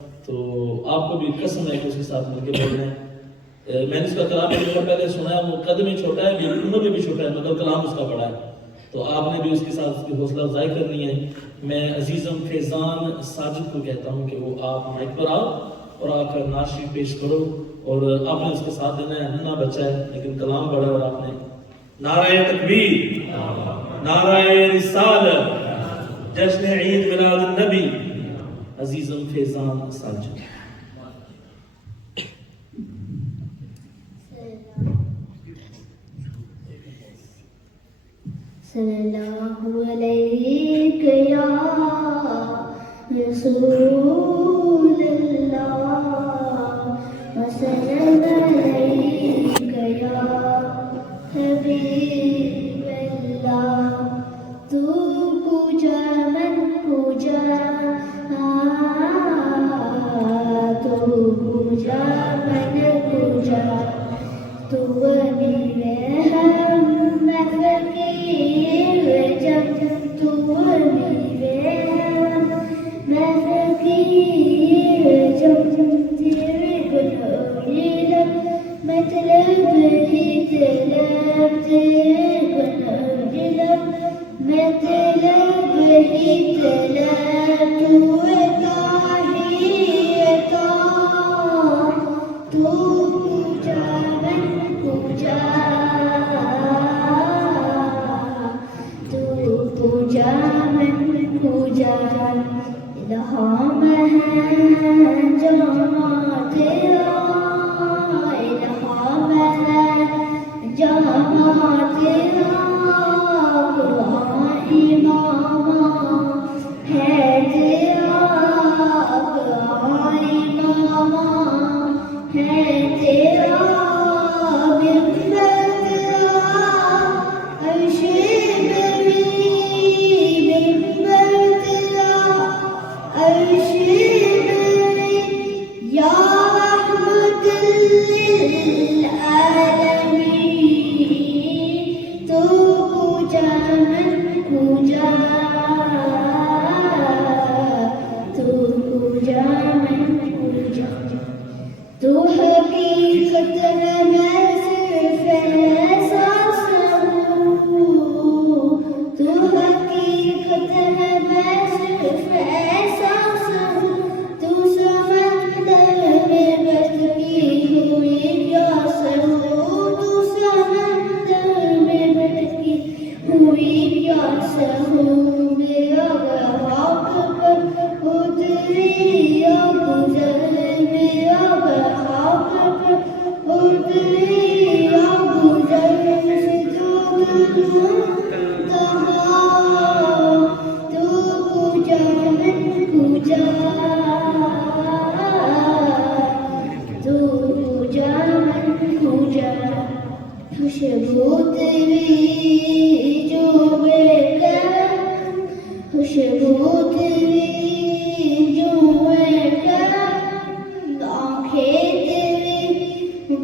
तो आपको भी कसम है कि उसके साथ मिलकर बोलना है। मैंने इसका कलाम एक बार पहले सुना है, वो कदम ही छोटा है लेकिन उम्र में भी छोटा है, मगर कलाम उसका बड़ा है। तो आपने भी उसके साथ उसकी हौसला अफजाई करनी है। मैं अजीज़म फैज़ान साजिद को कहता हूँ कि वो आप माइक पर आओ और आकर नाशी पेश करो। और आपने उसके साथ देना है, नन्हा बच्चा है लेकिन कलाम बड़ा है। और आपने नाराए तकबीर, नाराए रिसालत, जश्न ईद मिलाद नबी, अजीज़म फैज़ान साजिद। सल्लल्लाहु अलैहि या रसूलल्लाह व सल्लल्लाहु अलैहि या हबीबल्लाह। तू पूजा मन पूजा, तू पूजा मन पूजा, तू अमीर हम मैं फकीर जब, तू अमीर हम मैं फकीर जब, तेरे गुनहों लब मतलब ही तलब, तेरे गुनहों लब मतलब ही तलब, तू अता ही अता, तू पूजा मन पूजा, तू पूजा मन पूजा। इल्हाम है जहाँ तेरा, इल्हाम है जहाँ तेरा, कुरान इमाम है तेरा, कुरान इमाम है तेरा, बिंबर तेरा अर्शे बरी, बिंबर तेरा अर्शे बरी, या रहमतुल लिल आलमीन। तू पूजा मन पूजा, तू पूजा मन पूजा, तू हकीकत है मैं सिर्फ एहसास हूँ, तू हकीकत है मैं सिर्फ एहसास हूँ, तू समंदर में बहती हुई प्यास हूँ, तू समंदर में बहती हुई प्यास हूँ। मेरा बहाक पर उतरी या गुजर, मेरा बहाक पर उतरी या गुजर, तू पूजा मन पूजा, तू पूजा मन पूजा। खुशबू तेरी जो बेकरार, खुशबू तेरी जो बेकरार, आँखें तेरी